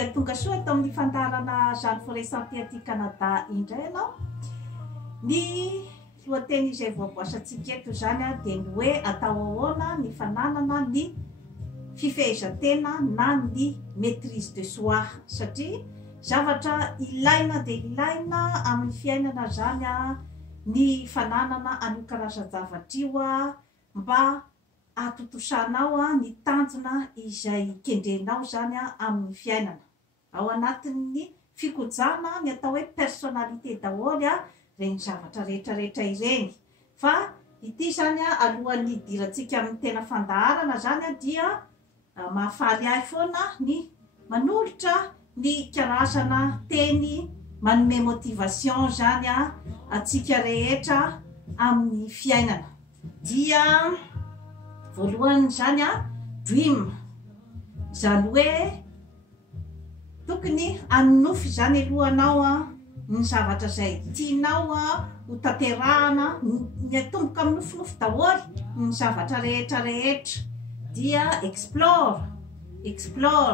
dia tonga soa tao amin'ny fandarana Jeanne Forest-Santé aty Canada indray ianao. Ny lohateny izay voaboasantsika eto zany dia ny hoe atao ahoana ny fananana ny fifehezan-tena na ny maîtrise de soi, satria zavatra ilaina dia ilaina amin'ny fiainana zany ny fananana an'io karazan-zavatra io mba atotosanao ny tanjona izay kendrenao zany amin'ny fiainana ao anatin'ny fikojana ny atao hoe personnalité daholo reny zavatra rehetrarehetra ireny. Fa ity zany alohan'ny idirantsika amin'ny tena fandaharana zany dia mahafaly ahy foana ny manolotra ny karazana teny manome motivation zany atsika rehetra amin'ny fiainana. Dia voalohany zany dream, zany hoe tokony anofy zany alohanao ny zavatra zay tianao ho tanterahana, miatomboka amin'ny nofinofy daholo ny zavatra rehetra rehetra. Dia explore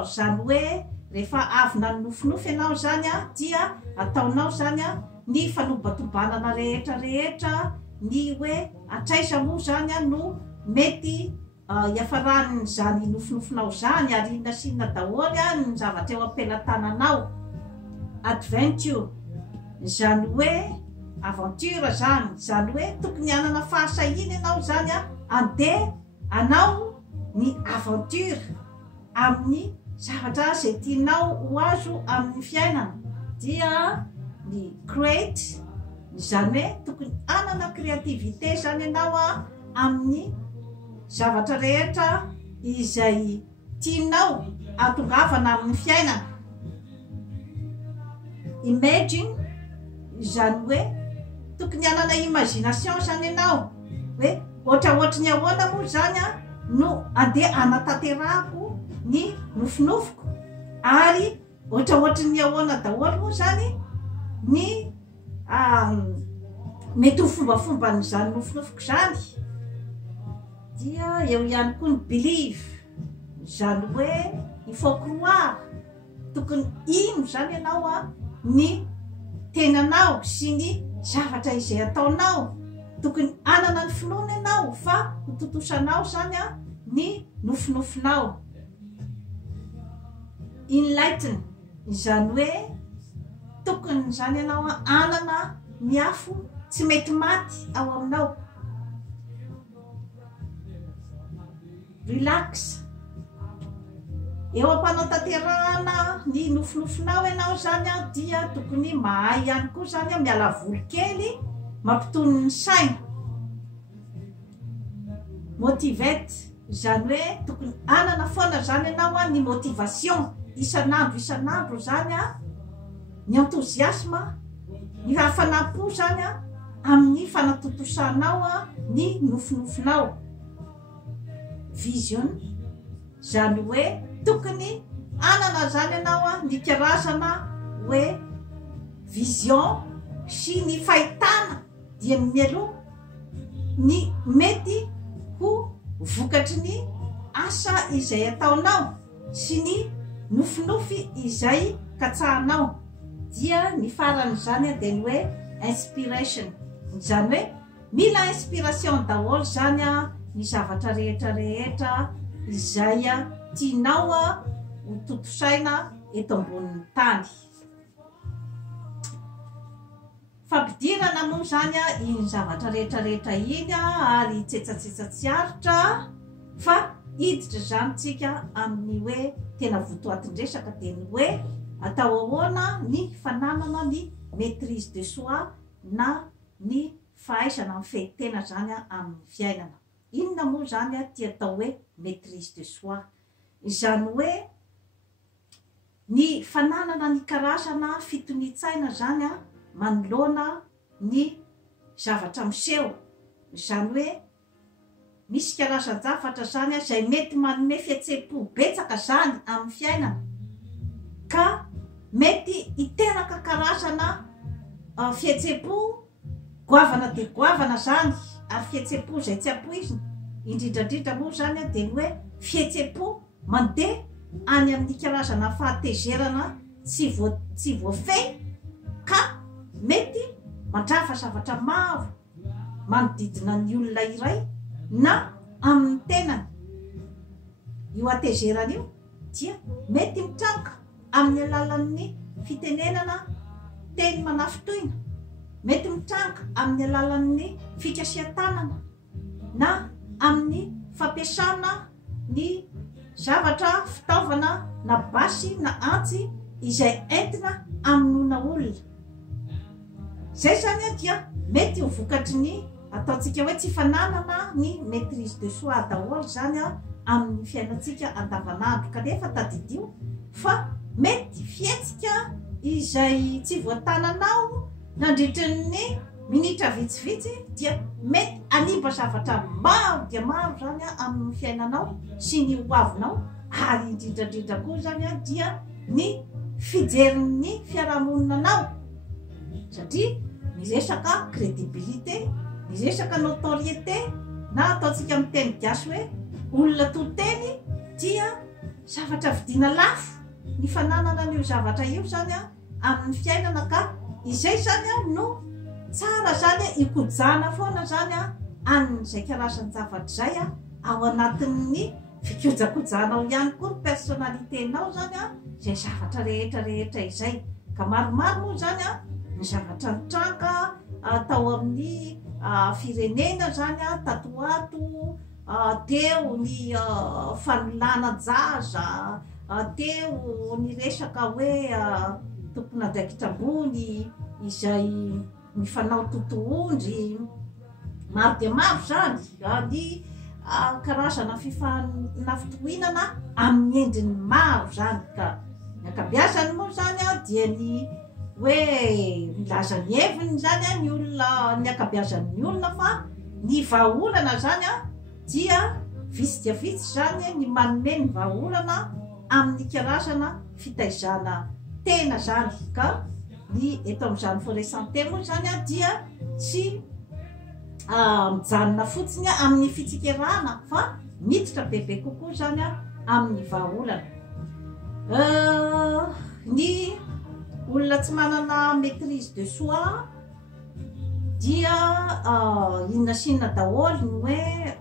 zany hoe rehefa avy na nofinofy ianao zany dia ataonao zany ny fanobatobanana rehetra rehetra, ny hoe atraisa moa zany no mety iafarany zany nofinofinao zany ary inona sy inona daholo ny zavatra eo am-pelatananao. Adventure zany hoe aventure zany hoe tokony anana fahasahina ianao zany andeha anao ny aventure amin'ny zavatra zay tianao ho azo amin'ny fiainana. Dia ny create zany hoe tokony anana créativité zany ianao amin'ny zavatra rehetra izay tianao atongavana amin'ny fiainana. Imagine zany hoe tokony anana imagination zany ianao hoe ohatraohatry ahoana moa zany no andeha anatanterahako ny nofinofiko, ary ohatraohatry ahoana daholo moa zany ny mety ho fombafomba zany nofinofiko zany. Dia eo ihany koa ny believe zany hoe il faut croire, tokony ino zany ianao ny tenanao sy ny zavatra izay ataonao, tokony anana ny finoana ianao fa hototosanao zany ny nofinofinao. Enlighten zany hoe tokony zany ianao anana ny afo tsy mety maty ao aminao. Relax, eo am-panatanterahana ny nofinofinao ianao zany dia tokony mahay ihany koa zany miala voly kely mampitony ny saina. Motivate zany hoe tokony anana foana zany ianao ny motivation isanandro zany ny enthousiasme, ny hafanampo zany amin'ny fanatotosanao ny nofinofinao. Vision zany hoe tokony anana zany ianao ny karazana hoe vision sy ny fahitana dia mialoha ny mety ho vokatry ny asa izay ataonao sy ny nofinofy izay katsahanao. Dia ny farany zany dia ny hoe inspiration zany hoe mila inspiration daholo zany ny zavatra rehetra rehetra izay tianao ho totosaina eto ambonin'ny tany. Fampidirana moa zany iny zavatra rehetra rehetra iny ary tsetsatsiaritra fa hiditra zany tsika amin'ny hoe tena votoatin-dresaka dia ny hoe atao ahoana ny fananana ny maîtrise de soi na ny fahaizana mifehy tena zany amin'ny fiainana. Inona moa zany ty atao hoe maîtrise de soi? Zany hoe ny fananana ny karazana fitonitsaina zany manoloana ny zavatra miseho. Zany hoe misy karazan-javatra zany zay mety manome fihetsepo betsaka zany amin'ny fiainana, ka mety hiteraka karazana fihetsepo goavana dia goavana zany, ary fihetsepo zay tsy ampoizina indrindrandrindra moa zany dia ny hoe fihetsepo mandeha any amin'ny karazana fahatezerana tsy voafehy ka mety mandrafa zavatra maro manodidina ny olona iray na amin'ny tenany. Io atezerana io dia mety mitranka amin'ny alalan'ny fitenenana teny manafitoina, mety mitranka amin'ny alalan'ny fikasian-tanana na amin'ny fampiasana ny zavatra fitaovana na basy na antsy izay entina aminona olona. Zay zany dia mety ho vokatry ny ataontsika hoe tsy fananana ny maîtrise de soi daholo zany amin'ny fiainantsika andavanandro, kanefa tadidio fa mety fietsika izay tsy voatananao nandritry ny minitra vitsivitsy dia mety animba zavatra maro dia maro zany amin'ny fiainanao sy ny hoavinao, ary indrindrandrindra koa zany dia ny fijerin'ny fiarahamoninanao, satria miresaka crédibilité, miresaka notoriété, na ataontsika amin'ny teny gasy hoe olona toteny dia zavatra vidina lafo ny fananana an'io zavatra io zany amin'ny fiainana, ka izay zany no tsara zany ikojana foana zany amin'izay karazany zavatra zay ao anatin'ny fikojakojanao ihany koa ny personnaliténao zany zay zavatra rehetra izay. Ka maromaro moa zany ny zavatra nitranka atao amin'ny firenena zany tatoato, teo ny fanolana jaza, teo ny resaka hoe tompon'andraikitra-bony izay mifanao totoondry, maro dia maro zany ny karazana fifanafitohinana amin'ny endriny maro zany. Ka ny ankabeazany moa zany dia ny hoe milaza ny heviny zany ny olona, ny ankabeazan'ny olona, fa ny vahaolana zany dia vitsy dia vitsy zany ny manome ny vahaolana amin'ny karazana fitaizana tena zany. Ka ny eto amin'izany forêt santé moa zany dia tsy mijanona fotsiny amin'ny fitsikerana fa miditra bebe kokoa zany amin'ny vahaolana. Ny olona tsy manana maîtrise de soi dia inona sinona daholo ny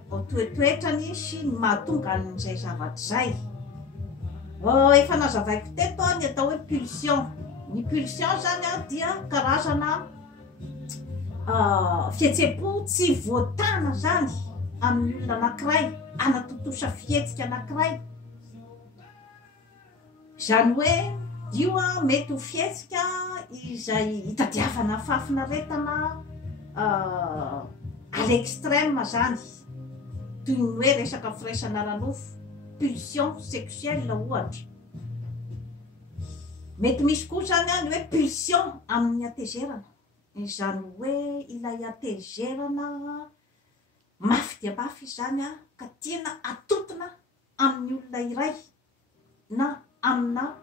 hoe toetoetrany sy ny mahatonga an'izay zavatra zay. Efa nazavaiko teto ny atao hoe pulsion. Ny pulsion zany dia karazana fihetsepo tsy voatana zany amin'ny olona anankiray, anatotosa fihetsika anankiray. Zany hoe io mety ho fihetsika izay hitadiavana fahafinaretana à l'extrême zany, toy ny hoe resaka firaisana ranofo, pulsion sexuelle ohatra. Mety misy koa zany ny hoe pulsion amin'ny atezerana, izany hoe ilay atezerana mafy dia mafy zany ka tiana atotona amin'ny olona iray na amina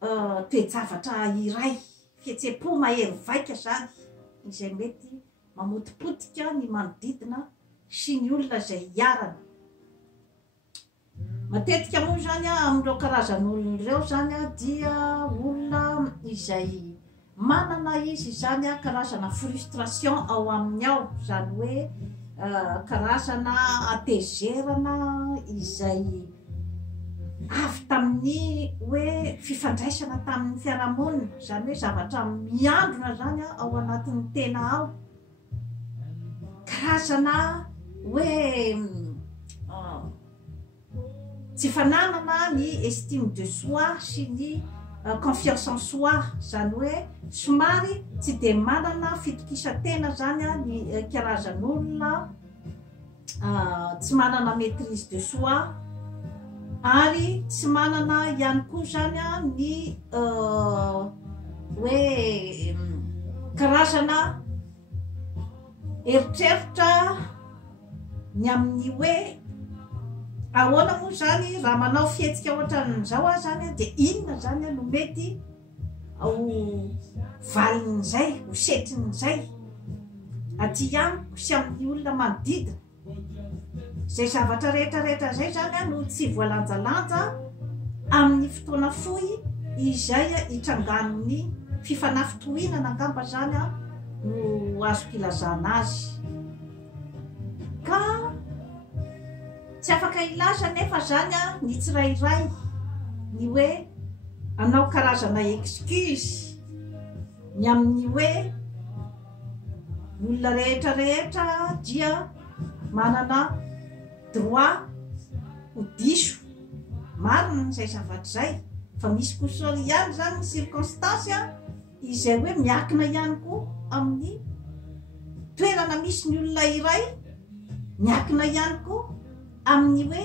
toe-javatra iray, fihetsem-po mahery vaika zany izay mety mamotipotika ny manodidina sy ny olona izay hiarana. Matetika moa zany amin'ireo karazan'olona ireo zany dia olona izay manana izy zany karazana frustration ao amin'ny ao, zany hoe karazana atezerana izay avy tamin'ny hoe fifandraisana tamin'ny fiarahamonina, zany hoe zavatra miandrona zany ao anatin'ny tena ao, karazana hoe tsy fananana ny estime de soi sy ny confiance en soi, zany hoe somary tsy dia manana fitokisantena zany ny karazan'olona tsy manana maîtrise de soi, ary tsy manana ihany koa zany ny hoe karazana eritreritra ny amin'ny hoe ahoana moa zany raha manao fihetsika ohatran'izao zany dia inona zany no mety ho valin'izay, ho setrin'izay aty amiko sy amin'ny olona manodidina. Zay zavatra rehetrarehetra zay zany no tsy voalanjalanja amin'ny fotoana fohy izay itranganony fifanafitohinana angamba zany no azo pilazana azy ka tsy afaka ilaza nefa zany ny tsirairay ny hoe anao karazana excuse ny amin'ny hoe olona rehetrarehetra dia manana droit ho diso marina zay zavatra zay fa misy kosa ihany zany ny circonstance izay hoe miakina ihany koa amin'ny toerana misy ny olona iray miakina ihany koa amin'ny hoe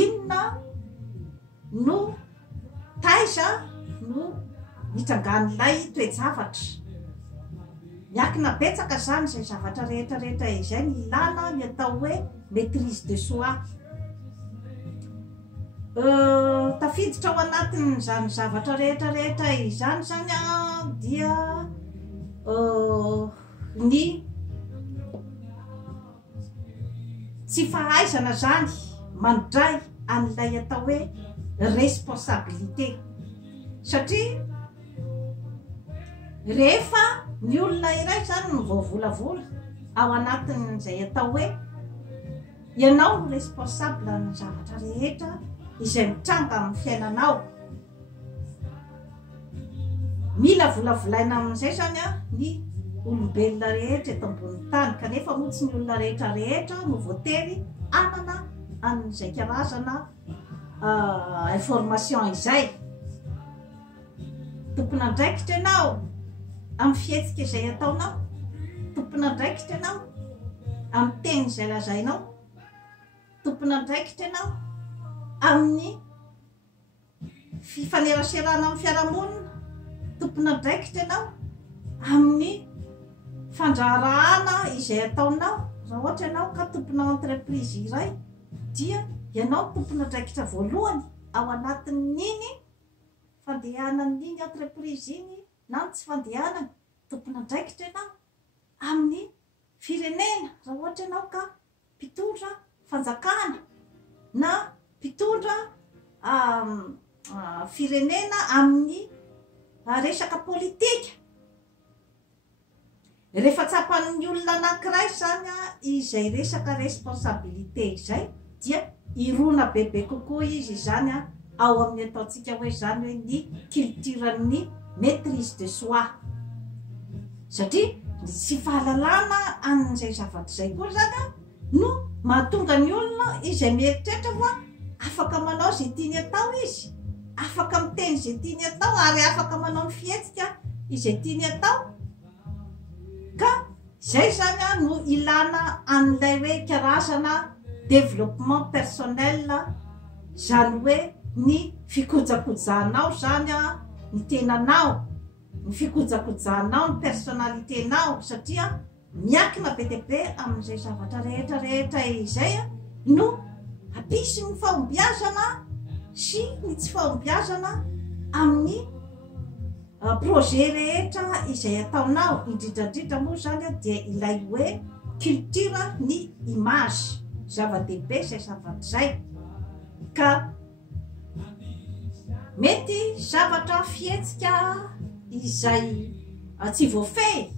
inona no taiza no mitrangan'ilay toejavatra miakina betsaka zany zay zavatra rehetrarehetra izay ny ilana ny atao hoe maîtrise de soi tafiditra ao anatin' zany zavatra rehetrarehetra izany zany dia ny tsy fahaizana zany mandray an'ilay atao hoe responsabilité satria rehefa ny olona iray zany no voavolavola ao anatin'izay atao hoe ianao no responsable ny zavatra rehetra izay mitranga amin'ny fiainanao mila volavolaina amin'izay zany ny olombelona rehetra eto ambony tany kanefa moa tsy ny olona rehetra rehetra no voatery anana an'izay karazana information izay tompona andraikitra ianao amin'ny fihetsika izay ataonao tompona andraikitra ianao amin'ny teny izay lazainao tompona andraikitra ianao amin'ny fifaneraserana amin'ny fiarahamonina tompona andraikitra ianao amin'ny fandraharahana izay ataonao raha ohatra ianao ka tompona entreprise iray dia ianao tompona andraikitra voalohany ao anatin'iny fandehanan'iny entreprise iny na tsy fandehanana tompona andraikitra ianao amin'ny firenena raha ohatra ianao ka mpitondra fanjakana na mpitondra firenena amin'ny resaka politika rehefa tsapan'ny olona anankiray zany izay resaka responsabilité izay dia irona bebe kokoa izy zany ao amin'ny ataontsika hoe zany hoe ny culturen'ny maîtrise de soi satria sy fahalalana an'izay zavatra zay koa zany no mahatonga ny olona izay mieritreritra fa afaka manao zay tiany atao izy afaka miteny zay tiany atao ary afaka manao ny fihetsika izay tiany atao ka zay zany no ilana an'ilay hoe karazana développement personnel zany hoe ny fikojakojanao zany ny tenanao ny fikojakojanao ny personnaliténao satria miakina be dia be amin'izay zavatra rehetra rehetra izay no ampisy ny fahombiazana sy ny tsy fahombiazana amin'ny projet rehetra izay ataonao indrindrandrindra moa zany dia ilay hoe culture ny image zava-dehibe zay zavatra zay ka mety zavatra fihetsika izay tsy voafehy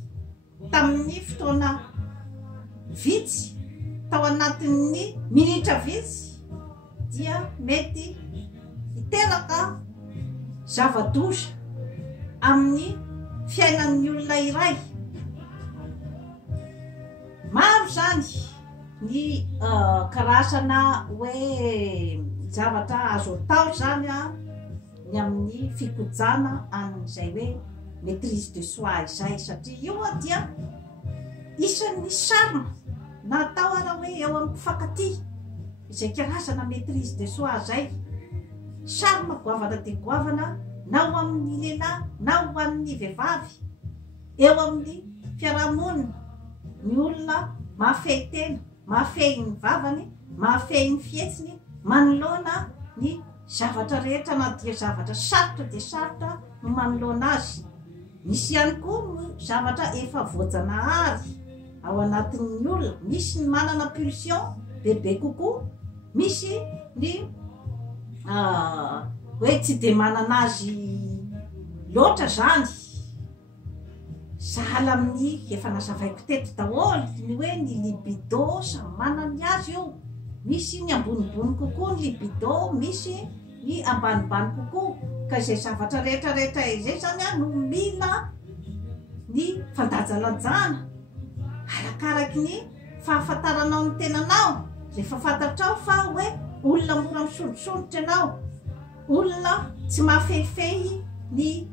tamin'ny fotoana vitsy tao anatin'ny minitra vitsy dia mety hiteraka zava-doza amin'ny fiainan'ny olona iray maro zany ny karazana hoe zavatra azo atao zany ny amin'ny fikojana an'izay hoe maîtrise de soi izay satria io dia isan'ny sarina na atao ara hoe eo amin'ny mpifankatia izay karazana maîtrise de soi zay sarina goavana de goavana na ho amin'ny lehilahy na ho an'ny vehivavy eo amin'ny fiarahamonina ny olona mahafehy tena mahafehy ny vavany mahafehy ny fihetsiny manoloana ny zavatra rehetra na dia zavatra sarotra dia sarotra no manoloana azy misy ihany koa ny zavatra efa voajanahary ao anatin'ny olona misy ny manana pulsion bebe kokoa misy ny hoe tsy de manana azy loatra zany sahala amin'ny efa nazavaiko teto daholo ny hoe ny libido samy manany azy io, misy ny ambonimbony kokoa ny libido, misy ny ambanibany kokoa, ka izay zavatra rehetrarehetra izay zany a no mila ny fandajalanjana arakaraky ny fahafantaranao ny tenanao. Rehefa fantatrao fa hoe olona mora misondrosondrotra ianao, olona tsy mahafehifehy ny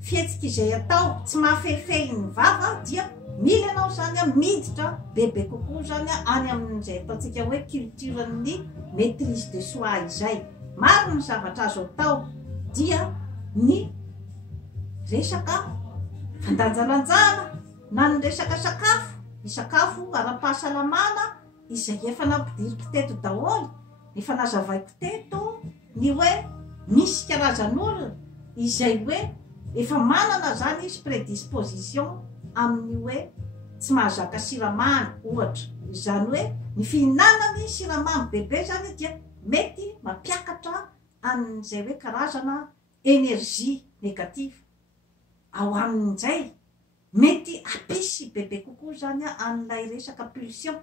fihetsika izay atao, tsy mahafehifehy ny vava, dia mila ianao zany a miditra bebe kokoa zany a any amin'izay ataontsika hoe culturen'ny maîtrise de soi izay. Maro ny zavatra azo atao dia ny resaka fandanjalanjana na ny resaka sakafo, ny sakafo ara-pahasalamana izay efa nampidiriko teto daholo, efa nazavaiko teto ny hoe misy karazan'olona izay hoe efa manana zany izy prédisposition amin'ny hoe tsy mahazaka siramamy ohatra, izany hoe ny fihinanany siramamy bebe zany dia mety mampiakatra amin'izay hoe karazana énergie négative ao amin'izay, mety apisy bebe kokoa zany a amin'ilay resaka pulsion.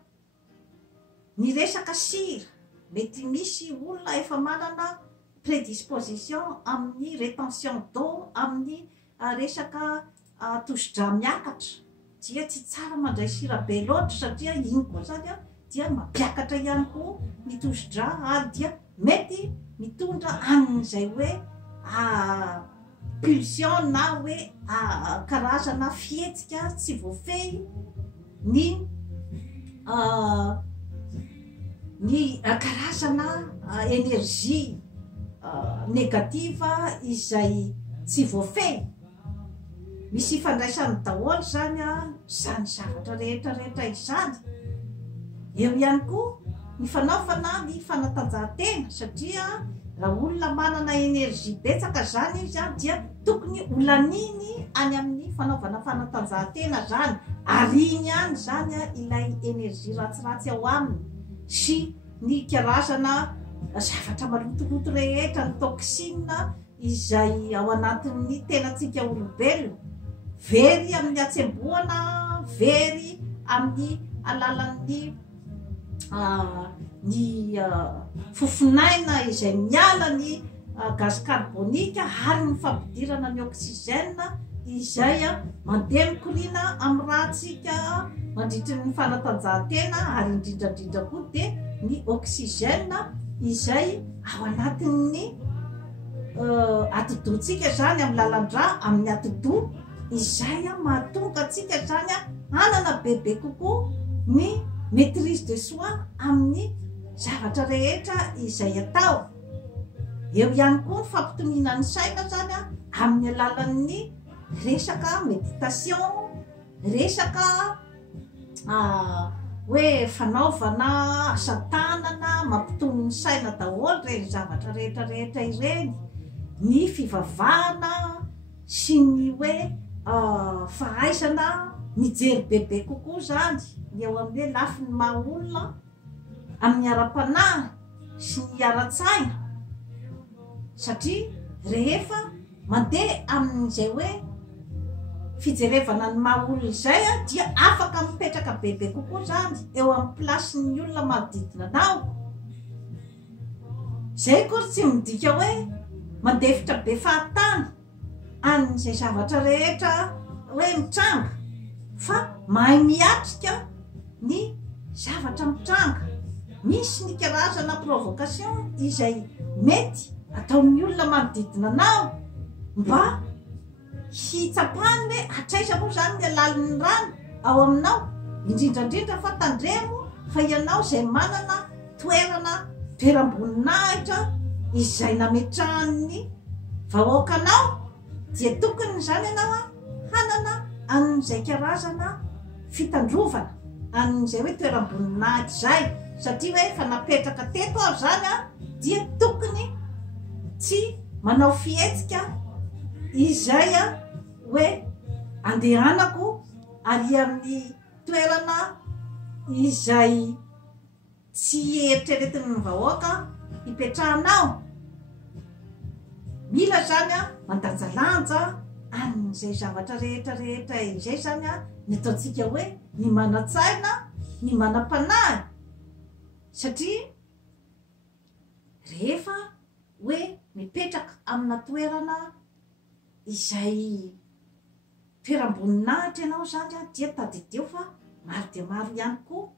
Ny resaka sira mety misy olona efa manana prédisposition amin'ny rétention d'eau, amin'ny resaka tosidra miakatra, dia tsy tsara mandray sira be loatra satria iny koa zany a dia mampiakatra ihany koa ny tosidra ary dia mety mitondra amin'izay hoe pulsion na hoe karazana fihetsika tsy voafehy ny karazana énergie négativa izay tsy voafehy. Misy ifandraisany daholo zany a zany zavatra rehetrarehetra izany. Eo ihany koa ny fanaovana ny fanatanjahantena, satria raha olona manana énergie betsaka zany izy a dia tokony holaniny any amin'ny fanaovana fanatanjahantena zany, ariny any zany a ilay énergie ratsiratsy ao aminy sy ny karazana zavatra malotoloto rehetra, ny toxine izay ao anatin'ny tenantsika olombelona, very amin'ny hatsemboana, very amin'ny alalan'ny fofinaina izay miala ny gaz carbonika ary ny fampidirana ny oxygène izay mandeha mikorina amin'ny rahatsika mandritry ny fanatanjahantena, ary indrindrandrindra koa dia ny oxygène izay ao anatin'ny atidohantsika zany amin'ny lalandra, amin'ny atidoha izay mahatonga atsika zany hanana bebe kokoa ny maîtrise de soi amin'ny zavatra rehetra izay atao. Eo ihany koa ny fampitomina ny saina zany amin'ny alalan'ny resaka méditation, resaka hoe fanaovana asa-tanana mampitony ny saina daholo reny zavatra rehetrarehetra ireny, ny fivavahana sy ny hoe fahaizana mijery bebe kokoa zany ny ao amin'ny hoe lafiny maha olona amin'ny ara-panahy sy ny ara-tsaina, satria rehefa mandeha amin'izay hoe fijerevana ny maha olona izay dia afaka mipetraka bebe kokoa zany eo amin'ny plasin'ny olona manodidina anao. Zay koa tsy midika hoe mandefitra be fahatany amin'izay zavatra rehetra hoe mitranga, fa mahay miatrika ny zavatra mitranga. Misy ny karazana provocation izay mety ataon'ny olona manodidina anao mba hitsapany hoe hatraiza moa zany ny alalin'ny rano ao aminao, indrindrandrindra fa tandremo fa ianao zay manana toeram-boninahitra izay nametrahan'ny vahoakanao, dia tokony zany ianao hanana amin'izay karazana fitandrovana, amin'izay hoe toeram-boninahitra zay, satria hoe efa napetraka teto aho zany dia tokony tsy manao fihetsika izay hoe andehanako ary amin'ny toerana izay tsy eritreretin'ny vahoaka hipetrahanao, mila zany a mandanjalanja an'izay zavatra rehetrarehetra izay zany a ny ataontsika hoe ny manatsaina ny manam-panahy satria rehefa hoe mipetraka amina toerana izay toeram-boninahitra ianao zany a dia tadideo fa maro dia maro ihany koa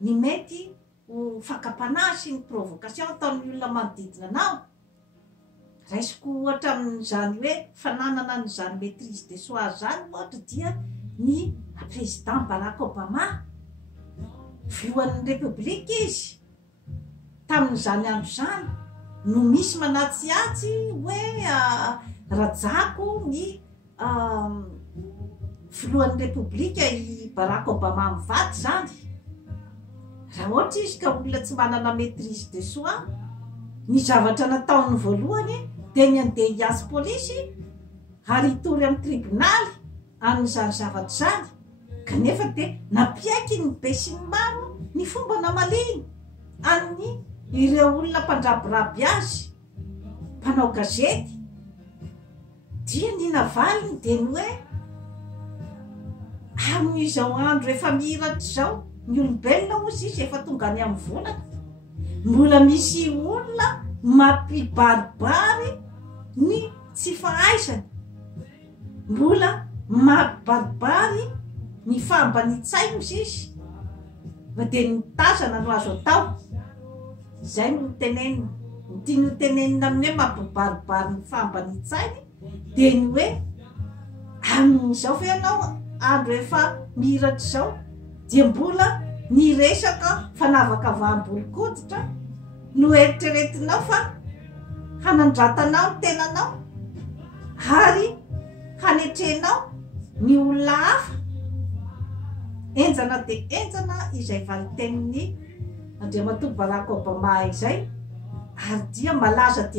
ny mety ho fakam-panahy sy ny provocation ataon'ny olona manodidina anao. Raisiko ohatra amin'izany hoe fananana n'izany maîtrise de soi zany ohatra dia ny président Barack Obama filohan'ny république izy tamin'izany andro zany no misy manatsiatsy hoe rajako ny filohan'ny république i Barack Obama mivady zany. Raha ohatra izy ka olona tsy manana maîtrise de soi, ny zavatra nataony voalohany dia ny andeha hiazy polisy ary hitory amin'ny tribonaly amin'izany zavatra zany, kanefa dia napiaiky ny be sy ny maro ny fomba namaliny amin'ny ireo olona mpandrabiraby azy, mpanao gazety, dia ny navaliny dia ny hoe amin'izao andro efa mihiratra izao ny olombelona ozy izy efa tonga any amin'ny volana, mbola misy olona mampibaribary ny tsy fahaizany, mbola mampibaribary ny fambanitsainy ozy izy fa dia nitazana no azo atao. Zay no tenenina tiano tenenina amin'ny hoe mampibaribary ny fambanitsainy dia ny hoe amin'izao fa ianao andro efa mihiratra izao dia mbola ny resaka fanavakavaham-bolokoditra no eritreretinao fa hanandratanao ny tenanao ary hanetrenao ny olona hafa. Enjana dia enjana izay valiteniny Andriamatoa Barack Obama izay, ary dia malaza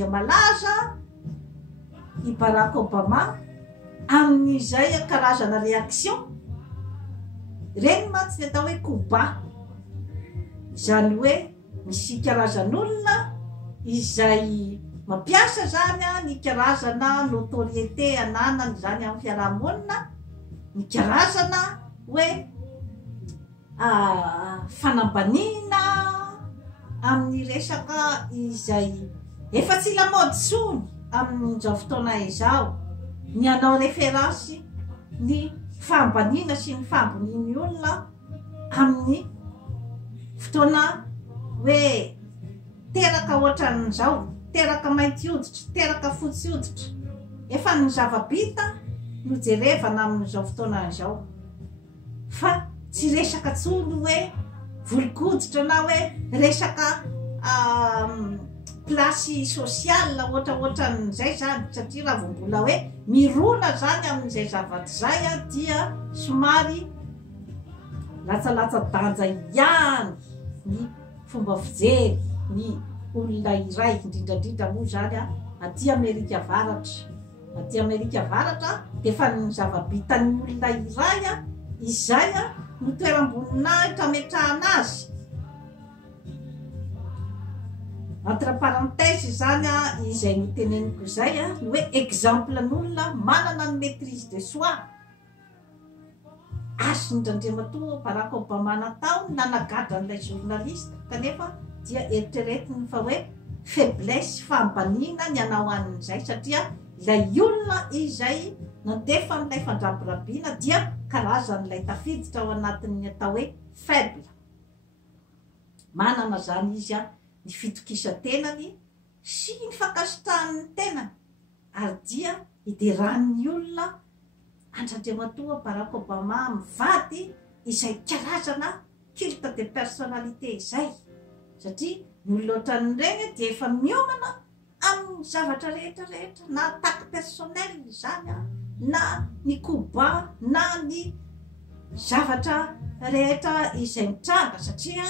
i Barack Obama amin'izay karazana réaction reny mantsy ny atao hoe koba, izany hoe misy karazan'olona izay mampiasa zany ny karazana notoriété ananany zany amin'ny fiarahamonina, ny karazana hoe fanambanina amin'ny resaka izay efa tsy lamaody tsony amin'izao fotoana izao, ny anao référence ny fambanina sy ny famboniny olona amin'ny fotoana hoe teraka ohatran'izao, teraka mainty hoditra, teraka fotsy hoditra, efa ny zavabita no jerevana amin'izao fotoana izao, fa tsy resaka tsony hoe volokoditra na hoe resaka plasy sosial ohatran'izay zany, satria raha vombola hoe mirona zany amin'izay zavatra zay dia somary latsalatsa-danja ihany ny fomba fijery ny olona iray indrindrandrindra moa zany aty Amerika Avaratra dia efa ny zavabitan'ny olona iray izay no toeram-boninahitra ametrahana azy. Entre parenthèse zany izay no teneniko izay ny hoe exemple n'olona manana ny maîtrise de soi. Ason'Andriamatoa Barack Obama natao nanagadra n'ilay journaliste, kanefa dia eritreretiny fa hoe faiblesse fambanina ny anao an'izay, satria ilay olona izay nandefa n'ilay fandrabirabiana dia karazan'ilay tafiditra ao anatin'ny atao hoe faible. Manana zany izy ny fitokisa-tenany sy ny fakasitrahan'ny tenany, ary dia hideran'ny olona Andriamatoa Barack Obama mivady izay karazana culte de personnalité izay, satria ny olona ohatran'ireny dia efa miomana amin'ny zavatra rehetrarehetra, na attaque personnel zany na ny koba na ny zavatra rehetra izay mitranga, satria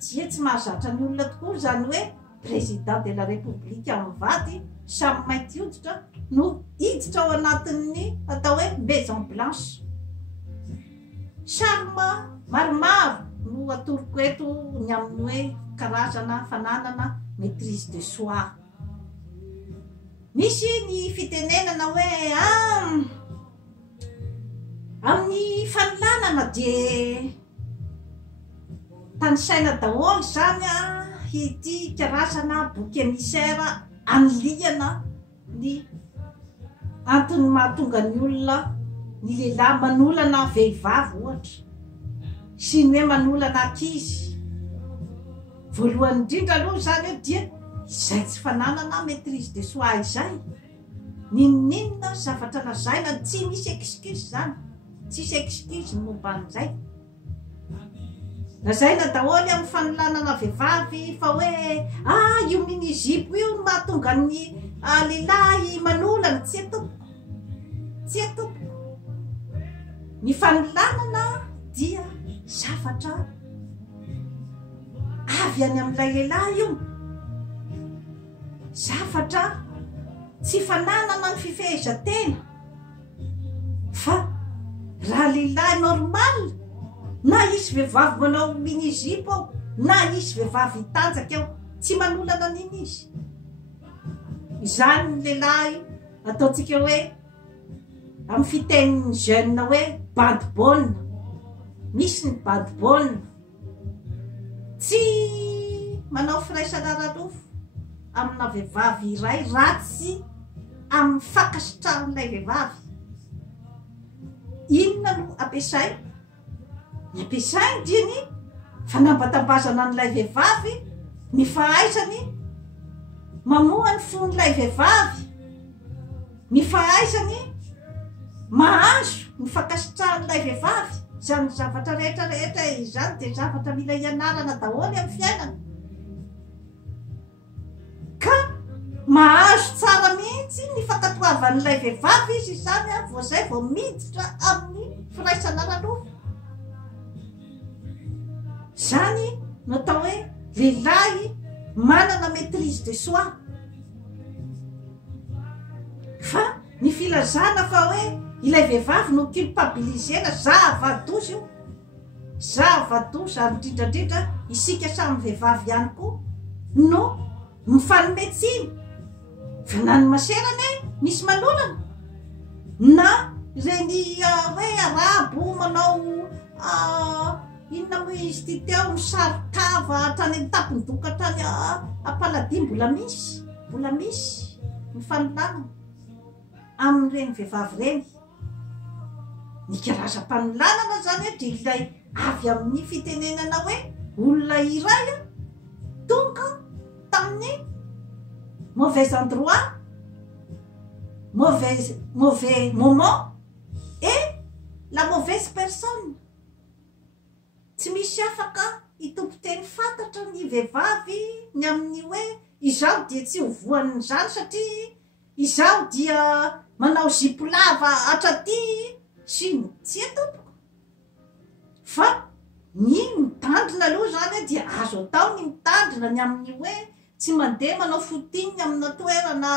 dia tsy mahazatra ny olona tokoa zany hoe président de la république mivady samy mainty hoditra no hiditra ao anatin'ny atao hoe maison blanche. Sarima maromaro no atoroko eto ny amin'ny hoe karazana fananana maîtrise de soi. misy ny fitenenana hoe amin'ny fanolanana dia tanysaina daholo zany ity karazana boky émissaire aniliana ny antony mahatonga ny olona ny lehilahy manolana vehivavy ohatra sy ny hoe manolana ankizy. Voalohany indrindra aloha zany hoe dia izay tsy fananana maîtrise de soi izay ninona zavatra lazaina tsy misy excuse zany, tsisy excuse momba an'izay. Lazaina daholo amin'ny fanolanana vehivavy fa hoe io mini-zipo io no mahatonga ny lehilahy manolana. Tsy atoko, tsy atoko. Ny fanolanana dia zavatra avy any amin'ilay lehilahy io, zavatra tsy fananana ny fifehezan-tena. Fa raha lehilahy normal na isy vehivavy manao mini-zipo ao na isy vehivavy tanjaka ao tsy manolana an'iny izy. Izany ny lehilahy ataontsika hoe amin'ny fitenin'ny jeune hoe bad bonne. Misy ny bad bonne tsy manao firaisana ara-nofo amina vehivavy iray ratsy amin'ny fakasitrahan'ilay vehivavy. Inona no ampiasay? Ny ampiasainy dia ny fanambatambazana an'ilay vehivavy, ny fahaizany mamoha ny fon'ilay vehivavy, ny fahaizany mahazo ny fakasitrahan'ilay vehivavy. Izany zavatra rehetra izany dia zavatra mila ianarana daholo amin'ny fiainana. Ka mahazo tsara mihitsy ny fankatoavan'ilay vehivavy izy izany voazay vao miditra amin'ny firaisana ara-nofo. Zany no atao hoe lehilahy manana maîtrise de soi. Fa ny filazana fa hoe ilay vehivavy no culpabilisena zava-doza io, zava-doza ary indrindrandrindra isika samy vehivavy ihany koa no mifanometsiny. Fa na ny maserana misy manolana na reny hoe arabo manao inona moa izy ty teo misarikava hatrany amin'ny tapony doka hatrany ampaladia. Mbola misy ny fanolana amin'ireny vehivavy reny. Ny karazam-panolanana zany dia ilay avy amin'ny fitenenana hoe olona iray tonga tamin'ny mauvais endroit, mauvais moment et la mauvaise personne. Tsy misy afaka itompoteny fantatra ny vehivavy ny amin'ny hoe izaho dia tsy hovoan'ny zany satria izaho dia manao zipo lava hatraty sy tsy atompoko. Fa ny mitandrina aloha zany dia azo atao ny mitandrina ny amin'ny hoe tsy mandeha manao fotiny amina toerana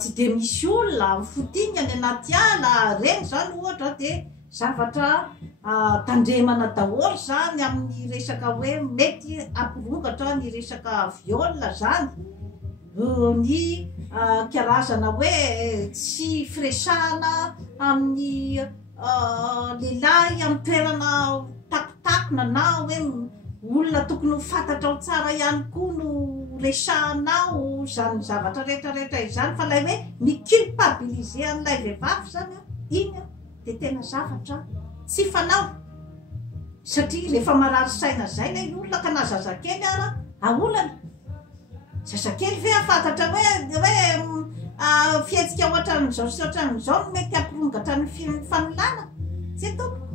tsy de misy olona, fotiny any anaty ala reny zany ohatra. Dia zavatra tandremana daholo zany amin'ny resaka hoe mety ampirongatra ny resaka viol zany. Ny karazana hoe tsy firesahana amin'ny lehilahy amin'ny toerana takotakona na hoe olona tokony ho fantatrao tsara ihany koa no resahanao zany zavatra rehetrarehetra izany. Fa lay hoe miculpabiliser an'ilay vehivavy zany iny dia tena zavatra tsy fanao. Satria rehefa marary saina zay lay olona ka na zazakely ara aolana. Zazakely ve afantatra hoe fietsika ohatran'izao sy ohatran'izao no mety ampirongatra ny fanolana? Tsy ataoko.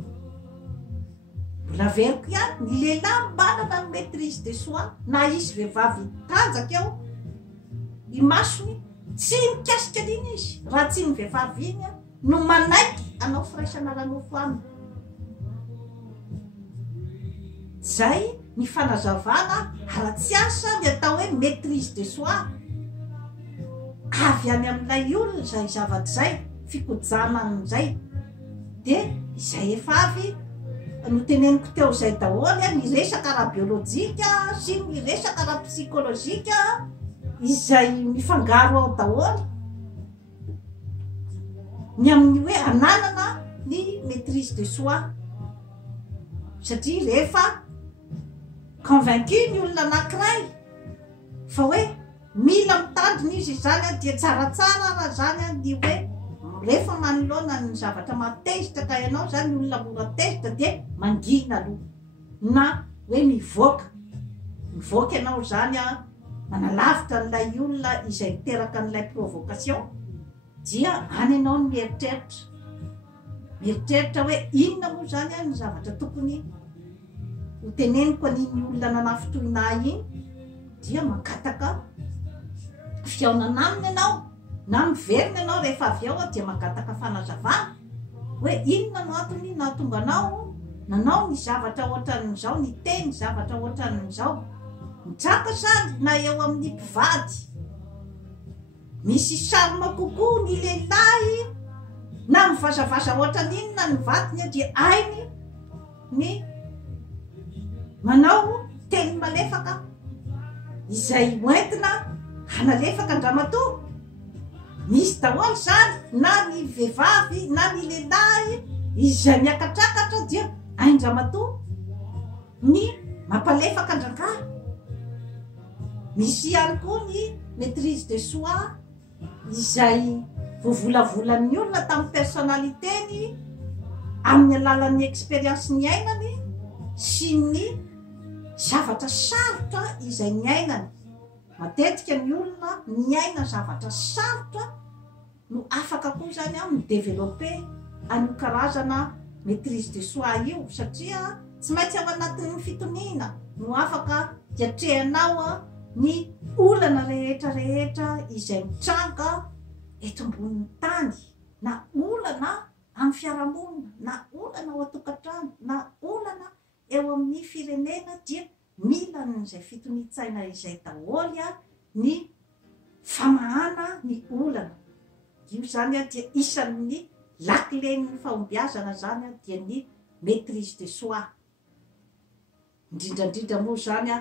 Mbola veriko ihany ny lehilahy manana ny maîtrise de soi. Na isy vehivavy tanjaka ao i masony tsy mikasika an'iny izy raha tsy ny vehivavy iny no manaiky anao firaisana ara-nofo aminy. Zay ny fanazavana ara-tsiasa ny atao hoe maîtrise de soi. Avy any amin'ilay olona zay zavatra zay fikojana amin'izay. Dia izay efa avy no teneniko teo izay daholo ny resaka ara-biolojika sy ny resaka ara-psikolojika izay mifangaro ao daholo ny amin'ny hoe ananana ny maîtrise de soi satria rehefa convaincu ny olona anankiray fa hoe mila mitandrina izy zany dia tsaratsara raha zany ny hoe rehefa manoloana ny zavatra matezitra ka ianao zany ny olona mora tezitra dia mangina aloha na hoe mivoaka ianao zany manalavitra n'ilay olona izay miteraka n'ilay provocation dia any ianao ny mieritreritra hoe inona moa zany ny zavatra tokony ho teneniko an'iny olona nanafotoina iny dia makataka fiaonana aminy ianao na miverina ianao rehefa avy eo dia makataka fanazavana hoe inona no antony nahatonga nanao ny zavatra ohatran'izao ny teny zavatra ohatran'izao mitsaka sady na eo amin'ny mpivady misy sarima kokoa ny lehilahy na mivazavaza ohatran'inona ny vadiny dia ainy ny manao teny malefaka izay hoentina hanalefaka andramatoa misy daholo zany na ny vehivavy na ny lehilahy izay miakatrakatra dia aindramatoa ny mampalefaka andrakany misy ihany koa ny maîtrise de soi izay voavolavolan'ny olona tamin'ny personnalitény amin'ny alalan'ny expérience ny ainany sy ny zavatra sarotra izay ny ainany matetika ny olona ny aina zavatra sarotra no afaka koa zany mideveloppe an'io karazana maîtrise de soi io satria tsy maintsy ao anatin'ny fitoniana no afaka hiatrehanao ny olana rehetrarehetra izay mitranga eto ambonin'ny tany na olana amin'ny fiarahamonina na olana ao atokantrano na olana eo amin'ny firenena dia mila n'izay fitonitsaina izay daholo ny famahana ny olana io zany dia isan'ny laklen'ny fahombiazana zany dia ny maîtrise de soi indrindrandrindra moa zany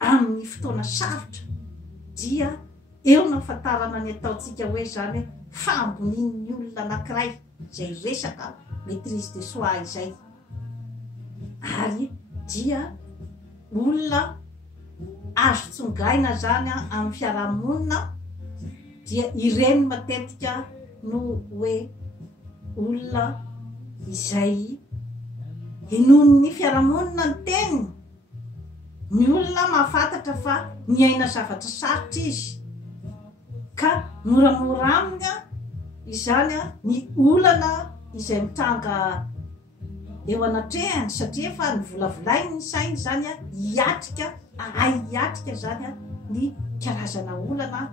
amin'ny fotoana sarotra dia eo no fatarana ny ataontsika hoe zany famboninn'ny olona anankiray izay resaka maîtrise de soi izay ary dia olona azo tsongaina zany amin'ny fiarahamonina dia ireny matetika no hoe olona izay enon'ny fiarahamonina ny teniny ny olona mahafantatra fa miaina zavatra sarotra izy ka moramora aminy izany ny olana izay mitranga eo anatrehany satria efa ny volavolainy ny sainy zany hiatrika zany ny karazana olana